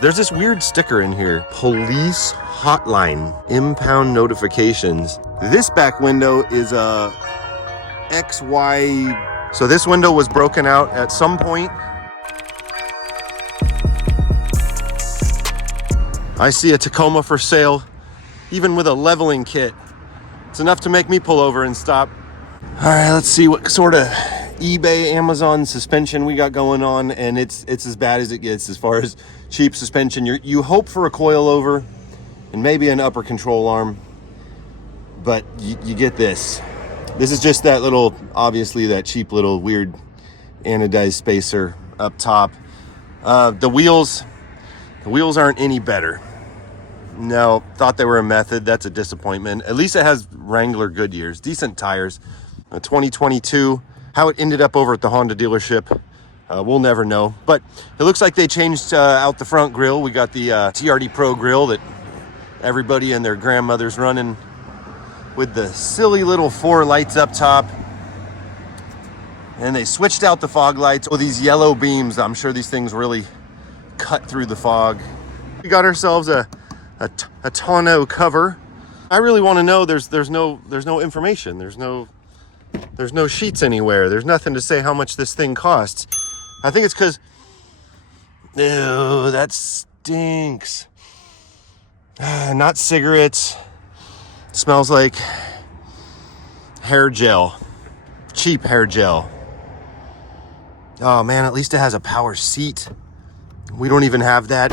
There's this weird sticker in here. Police hotline, impound notifications. This back window is a XY. So this window was broken out at some point. I see a Tacoma for sale, even with a leveling kit. It's enough to make me pull over and stop. All right, let's see what sort of eBay, Amazon suspension we got going on, and it's as bad as it gets as far as cheap suspension. You hope for a coilover and maybe an upper control arm, but you get this. This is just that little, obviously that cheap little weird anodized spacer up top. The wheels aren't any better. No, thought they were a Method. That's a disappointment. At least it has Wrangler Goodyears, decent tires. 2022. How it ended up over at the Honda dealership, we'll never know. But it looks like they changed out the front grille. We got the TRD Pro grill that everybody and their grandmother's running, with the silly little 4 lights up top. And they switched out the fog lights with these yellow beams. I'm sure these things really cut through the fog. We got ourselves a tonneau cover. I really want to know. There's no information. There's no sheets anywhere. There's nothing to say how much this thing costs. I think it's because, ew, that stinks. Not cigarettes. Smells like hair gel, cheap hair gel. Oh man, at least it has a power seat. We don't even have that.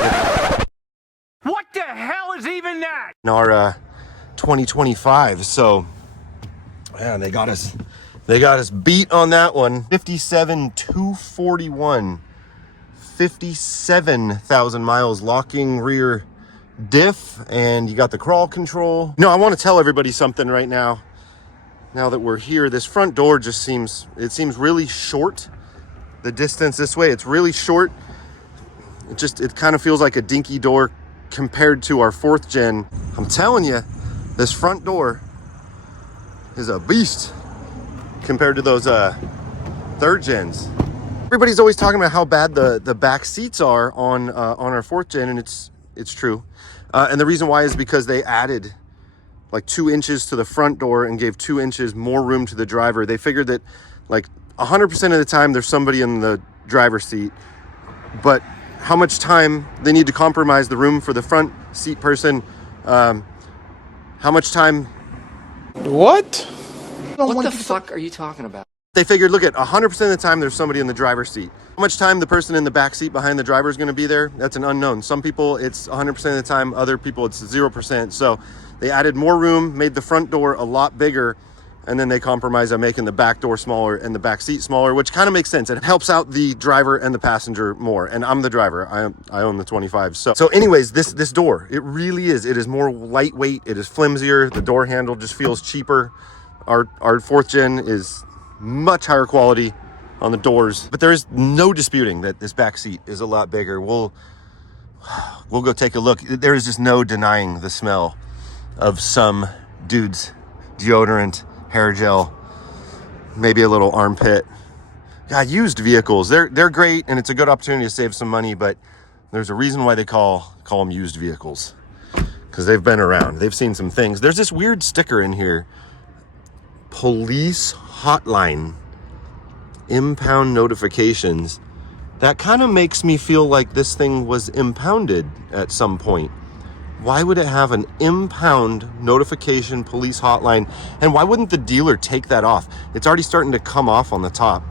What the hell is even that? In our 2025, so yeah, they got us beat on that one. 57,241, 57,000 miles, locking rear diff, and you got the crawl control. No, I want to tell everybody something right now. Now that we're here, this front door just seems really short. The distance this way, it's really short. It kind of feels like a dinky door compared to our 4th gen. I'm telling you, this front door is a beast compared to those 3rd gens. Everybody's always talking about how bad the back seats are on our 4th gen, and it's true. And the reason why is because they added like 2 inches to the front door and gave 2 inches more room to the driver. They figured that like 100% of the time there's somebody in the driver's seat, but how much time they need to compromise the room for the front seat person, how much time. What? What the fuck are you talking about? They figured, look at 100% of the time there's somebody in the driver's seat. How much time the person in the back seat behind the driver is going to be there, that's an unknown. Some people it's 100% of the time, other people it's 0%. So they added more room, made the front door a lot bigger, and then they compromised on making the back door smaller and the back seat smaller, which kind of makes sense. It helps out the driver and the passenger more. And I'm the driver. I own the 25. So anyways, this door, it really is. It is more lightweight. It is flimsier. The door handle just feels cheaper. Our 4th gen is much higher quality on the doors, but there is no disputing that this back seat is a lot bigger. We'll go take a look. There is just no denying the smell of some dude's deodorant, hair gel, maybe a little armpit. God, used vehicles, they're great, and it's a good opportunity to save some money, but there's a reason why they call them used vehicles, because they've been around. They've seen some things. There's this weird sticker in here. Police hotline, impound notifications. That kind of makes me feel like this thing was impounded at some point. Why would it have an impound notification police hotline? And why wouldn't the dealer take that off? It's already starting to come off on the top.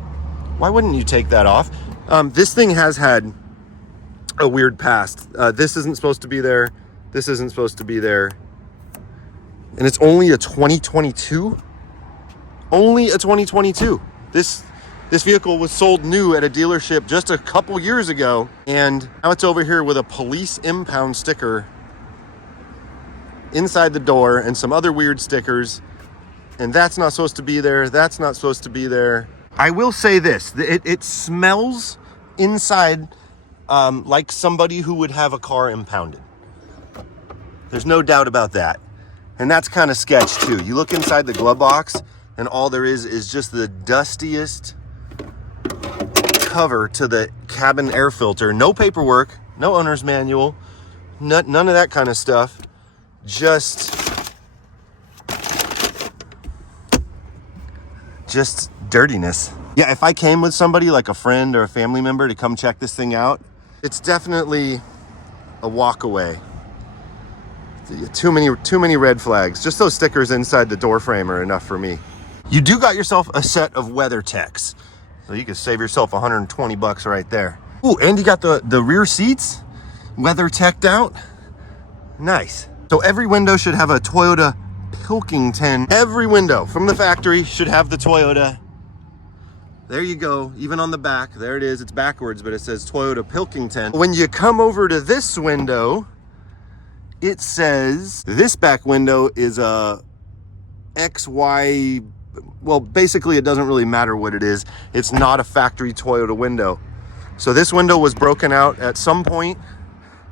Why wouldn't you take that off? This thing has had a weird past. This isn't supposed to be there. This isn't supposed to be there. And it's only a 2022? Only a 2022. This vehicle was sold new at a dealership just a couple years ago, and now it's over here with a police impound sticker inside the door and some other weird stickers, and that's not supposed to be there. That's not supposed to be there. I will say this, it smells inside like somebody who would have a car impounded. There's no doubt about that. And that's kind of sketch too. You look inside the glove box and all there is just the dustiest cover to the cabin air filter. No paperwork, No owner's manual. None of that kind of stuff. Just dirtiness. Yeah, if I came with somebody like a friend or a family member to come check this thing out, it's definitely a walk away. Too many red flags. Just those stickers inside the door frame are enough for me. You do got yourself a set of WeatherTechs, so you can save yourself 120 bucks right there. Ooh, and you got the rear seats WeatherTech'd out. Nice. So every window should have a Toyota Pilkington. Every window from the factory should have the Toyota. There you go. Even on the back, there it is. It's backwards, but it says Toyota Pilkington. When you come over to this window, it says this back window is a XY. Well, basically it doesn't really matter what it is. It's not a factory Toyota window. So this window was broken out at some point.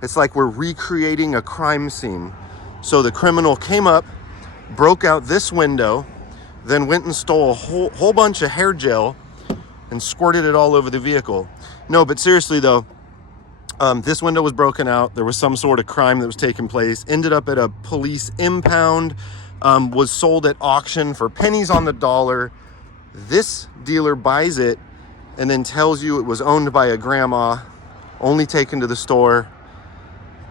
It's like we're recreating a crime scene. So the criminal came up, broke out this window, then went and stole a whole bunch of hair gel and squirted it all over the vehicle. No, but seriously though, this window was broken out. There was some sort of crime that was taking place. Ended up at a police impound. Was sold at auction for pennies on the dollar. This dealer buys it and then tells you it was owned by a grandma, only taken to the store,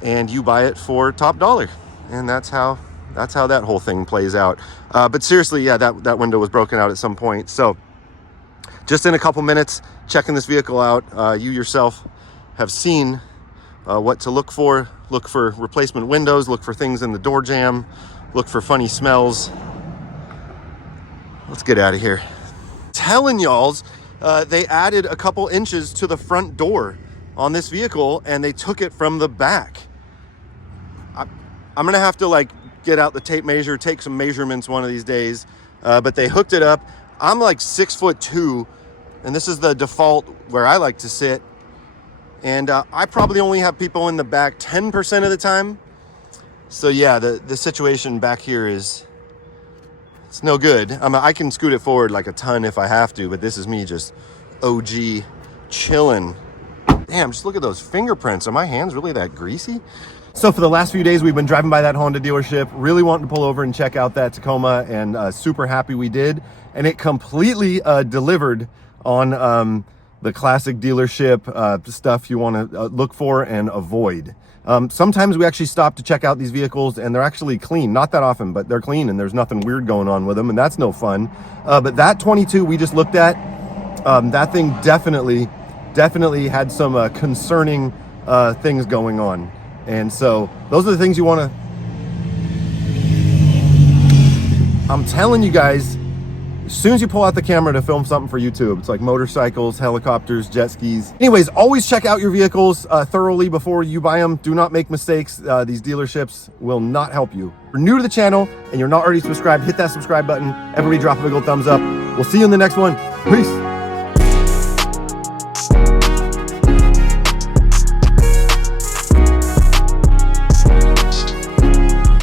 and you buy it for top dollar. And that's how that whole thing plays out. But seriously, yeah, that window was broken out at some point. So just in a couple minutes, checking this vehicle out, you yourself have seen what to look for. Look for replacement windows, look for things in the door jamb, look for funny smells. Let's get out of here. Telling y'alls, they added a couple inches to the front door on this vehicle and they took it from the back. I'm gonna have to like get out the tape measure, take some measurements one of these days, but they hooked it up. I'm like 6'2", and this is the default where I like to sit. And I probably only have people in the back 10% of the time. So yeah, the situation back here it's no good. I can scoot it forward like a ton if I have to, but this is me just OG chilling. Damn, just look at those fingerprints. Are my hands really that greasy? So for the last few days, we've been driving by that Honda dealership, really wanting to pull over and check out that Tacoma, and super happy we did. And it completely delivered on the classic dealership stuff you want to look for and avoid. Sometimes we actually stop to check out these vehicles and they're actually clean. Not that often, but they're clean and there's nothing weird going on with them, and that's no fun. But that 22 we just looked at, that thing definitely had some concerning things going on. And so those are the things you want to... I'm telling you guys, as soon as you pull out the camera to film something for YouTube, it's like motorcycles, helicopters, jet skis. Anyways, always check out your vehicles thoroughly before you buy them. Do not make mistakes. These dealerships will not help you. If you're new to the channel and you're not already subscribed, hit that subscribe button. Everybody drop a big old thumbs up. We'll see you in the next one. Peace.